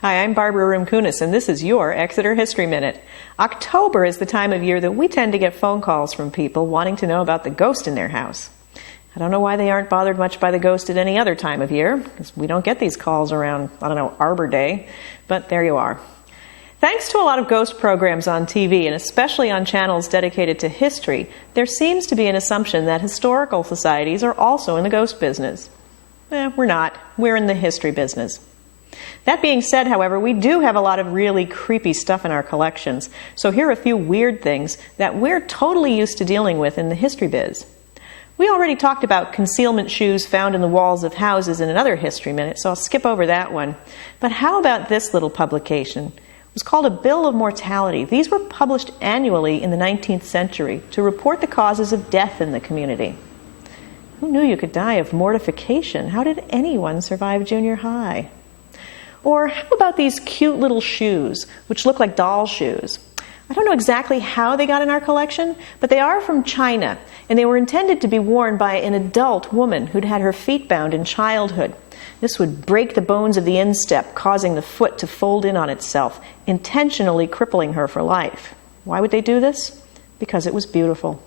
Hi, I'm Barbara Rimkunis, and this is your Exeter History Minute. October is the time of year that we tend to get phone calls from people wanting to know about the ghost in their house. I don't know why they aren't bothered much by the ghost at any other time of year, because we don't get these calls around, Arbor Day, but there you are. Thanks to a lot of ghost programs on TV, and especially on channels dedicated to history, there seems to be an assumption that historical societies are also in the ghost business. We're not. We're in the history business. That being said, however, we do have a lot of really creepy stuff in our collections, so here are a few weird things that we're totally used to dealing with in the history biz. We already talked about concealment shoes found in the walls of houses in another History Minute, so I'll skip over that one. But how about this little publication? It was called a Bill of Mortality. These were published annually in the 19th century to report the causes of death in the community. Who knew you could die of mortification? How did anyone survive junior high? Or how about these cute little shoes, which look like doll shoes? I don't know exactly how they got in our collection, but they are from China, and they were intended to be worn by an adult woman who'd had her feet bound in childhood. This would break the bones of the instep, causing the foot to fold in on itself, intentionally crippling her for life. Why would they do this? Because it was beautiful.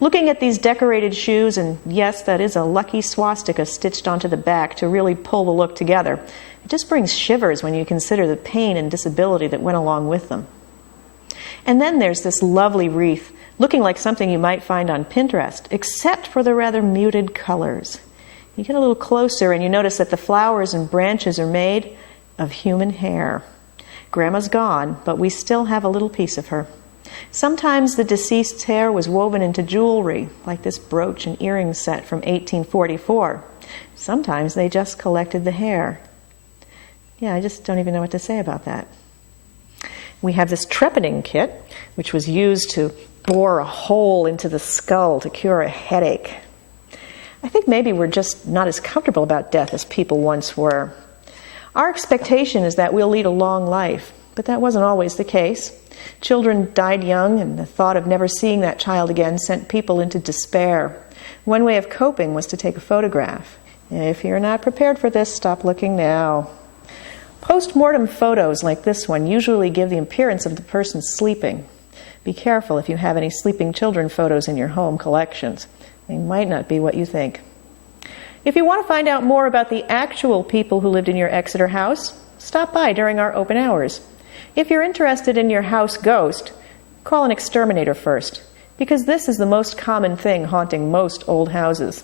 Looking at these decorated shoes, and yes, that is a lucky swastika stitched onto the back to really pull the look together, it just brings shivers when you consider the pain and disability that went along with them. And then there's this lovely wreath, looking like something you might find on Pinterest, except for the rather muted colors. You get a little closer and you notice that the flowers and branches are made of human hair. Grandma's gone, but we still have a little piece of her. Sometimes the deceased's hair was woven into jewelry, like this brooch and earring set from 1844. Sometimes they just collected the hair. Yeah, I just don't even know what to say about that. We have this trepanning kit, which was used to bore a hole into the skull to cure a headache. I think maybe we're just not as comfortable about death as people once were. Our expectation is that we'll lead a long life, but that wasn't always the case. Children died young, and the thought of never seeing that child again sent people into despair. One way of coping was to take a photograph. If you're not prepared for this, stop looking now. Post-mortem photos like this one usually give the appearance of the person sleeping. Be careful if you have any sleeping children photos in your home collections. They might not be what you think. If you want to find out more about the actual people who lived in your Exeter house, stop by during our open hours. If you're interested in your house ghost, call an exterminator first, because this is the most common thing haunting most old houses.